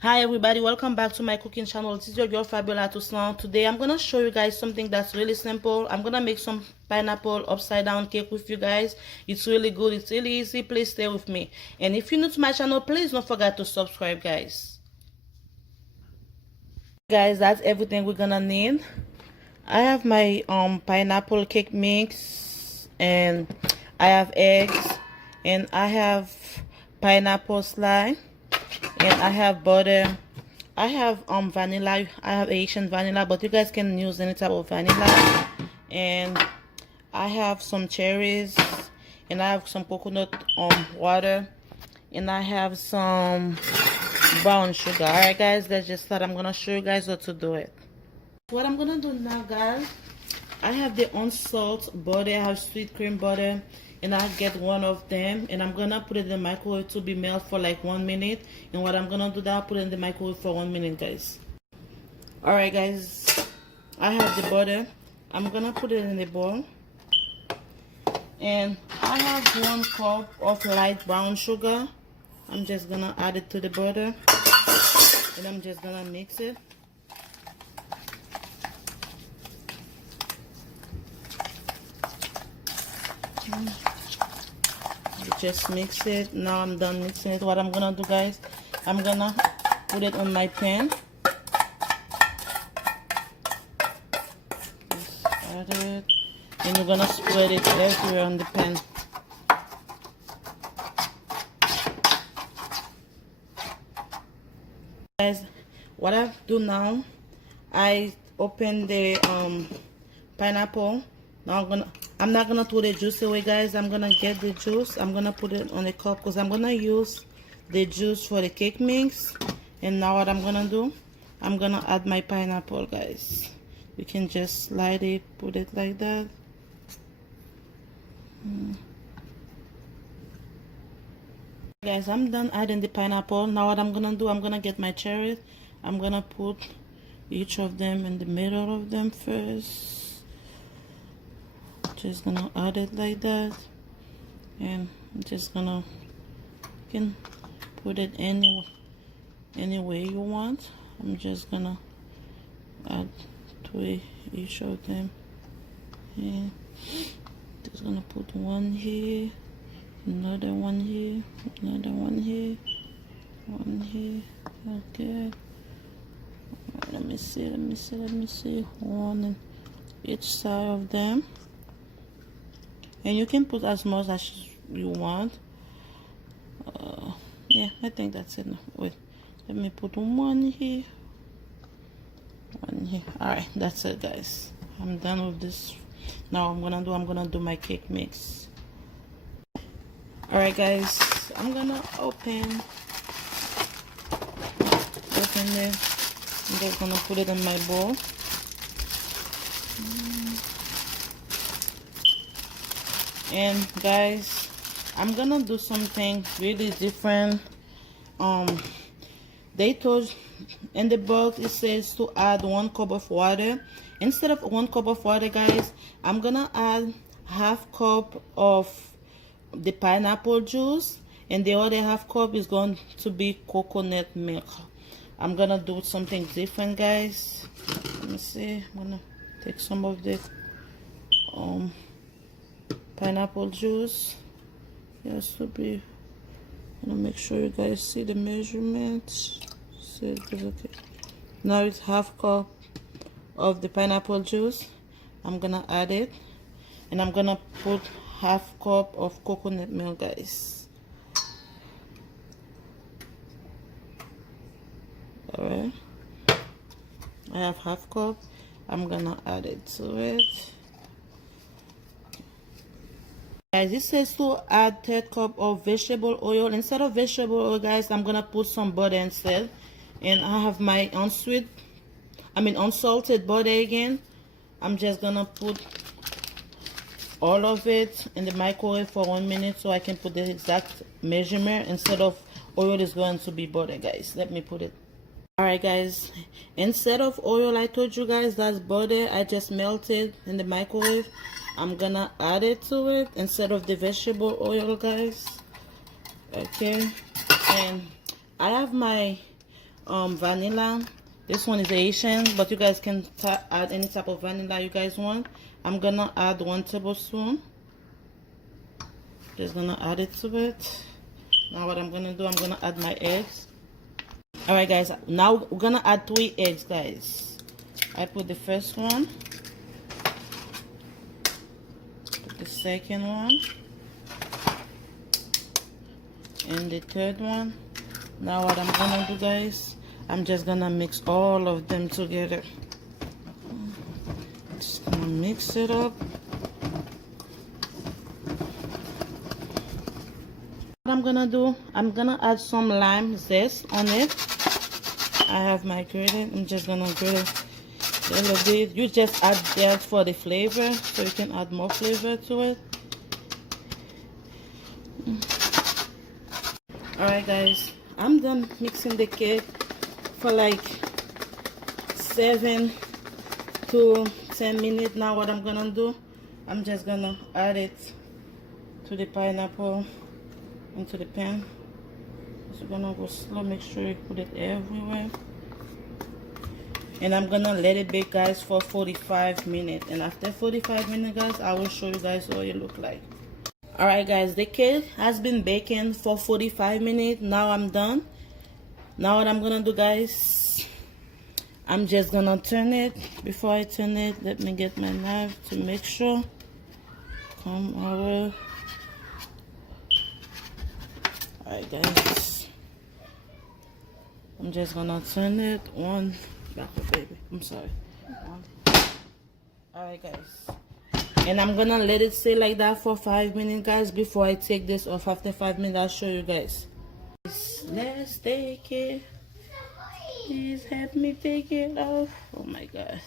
Hi everybody, welcome back to my cooking channel. This is your girl Fabiolafabulous. Today I'm gonna show you guys something that's really simple. I'm gonna make some pineapple upside down cake with you guys. It's really good, it's really easy. Please stay with me, and if you're new to my channel, please don't forget to subscribe, guys. That's everything we're gonna need. I have my pineapple cake mix, and I have eggs, and I have pineapple slime, and I have butter. I have vanilla. I have Asian vanilla, but you guys can use any type of vanilla. And I have some cherries, and I have some coconut water, and I have some brown sugar. Alright guys, let's just start. I'm gonna show you guys how to do it. What I'm gonna do now, guys, I have the unsalted butter. I have sweet cream butter, and I get one of them, and I'm gonna put it in the microwave to be melted for like 1 minute. And what I'm gonna do now, put it in the microwave for 1 minute, guys. Alright guys, I have the butter. I'm gonna put it in the bowl, and I have 1 cup of light brown sugar. I'm just gonna add it to the butter, and I'm just gonna mix it. Just mix it. Now I'm done mixing it. What I'm gonna do, guys, I'm gonna put it on my pan. Just add it, and you're gonna spread it everywhere on the pan. Guys, what I do now, I open the pineapple. Now I'm not gonna throw the juice away, guys. I'm gonna get the juice. I'm gonna put it on a cup because I'm gonna use the juice for the cake mix. And now what I'm gonna do, I'm gonna add my pineapple, guys. You can just slide it, put it like that. Guys, I'm done adding the pineapple. Now what I'm gonna do, I'm gonna get my cherries. I'm gonna put each of them in the middle of them first. Just gonna add it like that, and I'm just gonna, you can put it any way you want. I'm just gonna add to each of them, and just gonna put one here, another one here, another one here, one here. Okay, let me see, one on each side of them. And you can put as much as you want. Yeah, I think that's it. Wait, let me put one here, one here. All right, that's it, guys. I'm done with this. Now I'm gonna do my cake mix. All right, guys, I'm gonna open it. I'm just gonna put it in my bowl. And guys, I'm gonna do something really different. They told in the book, it says to add 1 cup of water. Instead of 1 cup of water, guys, I'm gonna add half cup of the pineapple juice, and the other half cup is going to be coconut milk. I'm gonna do something different, guys. Let me see. I'm gonna take some of the pineapple juice. Yes, to be. I'm gonna make sure you guys see the measurements. See it is okay. Now it's half cup of the pineapple juice. I'm gonna add it, and I'm gonna put half cup of coconut milk, guys. All right. I have half cup. I'm gonna add it to it. Guys, it says to add 1/3 cup of vegetable oil. Instead of vegetable oil, guys, I'm gonna put some butter instead. And I have my unsalted butter again. I'm just gonna put all of it in the microwave for 1 minute so I can put the exact measurement. Instead of oil, is going to be butter, guys. Let me put it. Alright, guys, instead of oil, I told you guys that's butter. I just melted in the microwave. I'm gonna add it to it instead of the vegetable oil, guys. Okay, and I have my vanilla. This one is Asian, but you guys can add any type of vanilla you guys want. I'm gonna add 1 tablespoon. Just gonna add it to it. Now what I'm gonna do, I'm gonna add my eggs. All right, guys. Now we're gonna add 3 eggs, guys. I put the first one. Put the second one. And the third one. Now what I'm gonna do, guys, I'm just gonna mix all of them together. Just gonna mix it up. What I'm gonna do, I'm gonna add some lime zest on it. I have my grated. I'm just gonna grate it a little bit. You just add that for the flavor, so you can add more flavor to it. Alright, guys, I'm done mixing the cake for like 7 to 10 minutes. Now what I'm gonna do, I'm just gonna add it to the pineapple into the pan. So you're gonna go slow, make sure you put it everywhere. And I'm gonna let it bake, guys, for 45 minutes. And after 45 minutes, guys, I will show you guys what it look like. Alright, guys, the cake has been baking for 45 minutes. Now I'm done. Now what I'm gonna do, guys, I'm just gonna turn it. Before I turn it, let me get my knife to make sure. Come over. Alright, guys, I'm just gonna turn it one back up, baby. I'm sorry. Alright, guys, and I'm gonna let it stay like that for 5 minutes, guys, before I take this off. After 5 minutes, I'll show you guys. Let's take it. Please help me take it off. Oh my god,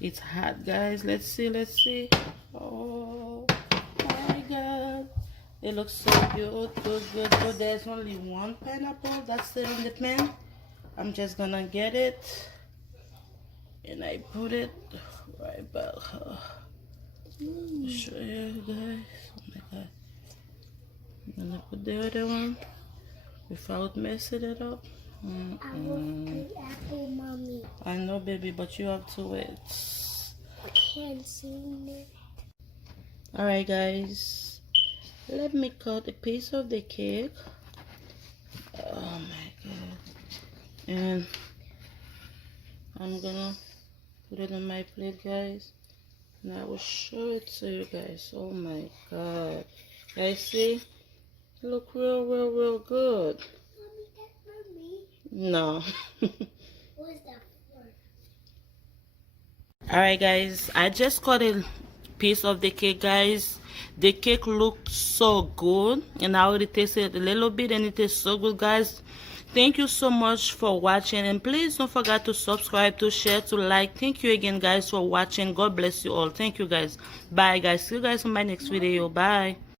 it's hot, guys. Let's see, let's see. Oh my god, it looks so good, good, good, good. There's only 1 pineapple that's still in the pan. I'm just gonna get it and I put it right back. Show you guys. Oh my god, I'm gonna put the other one without messing it up. I want the apple, mommy. I know, baby, but you have to wait. I can't see it. Alright, guys, let me cut a piece of the cake. Oh my god. And I'm gonna put it on my plate, guys, and I will show it to you guys. Oh my god, guys, see, look real good. Mommy, that's for me. No. What's that for? Alright, guys, I just cut a piece of the cake, guys. The cake looked so good, and I already tasted a little bit, and it tastes so good, guys. Thank you so much for watching, and please don't forget to subscribe, to share, to like. Thank you again, guys, for watching. God bless you all. Thank you, guys. Bye, guys. See you guys in my next video. Bye.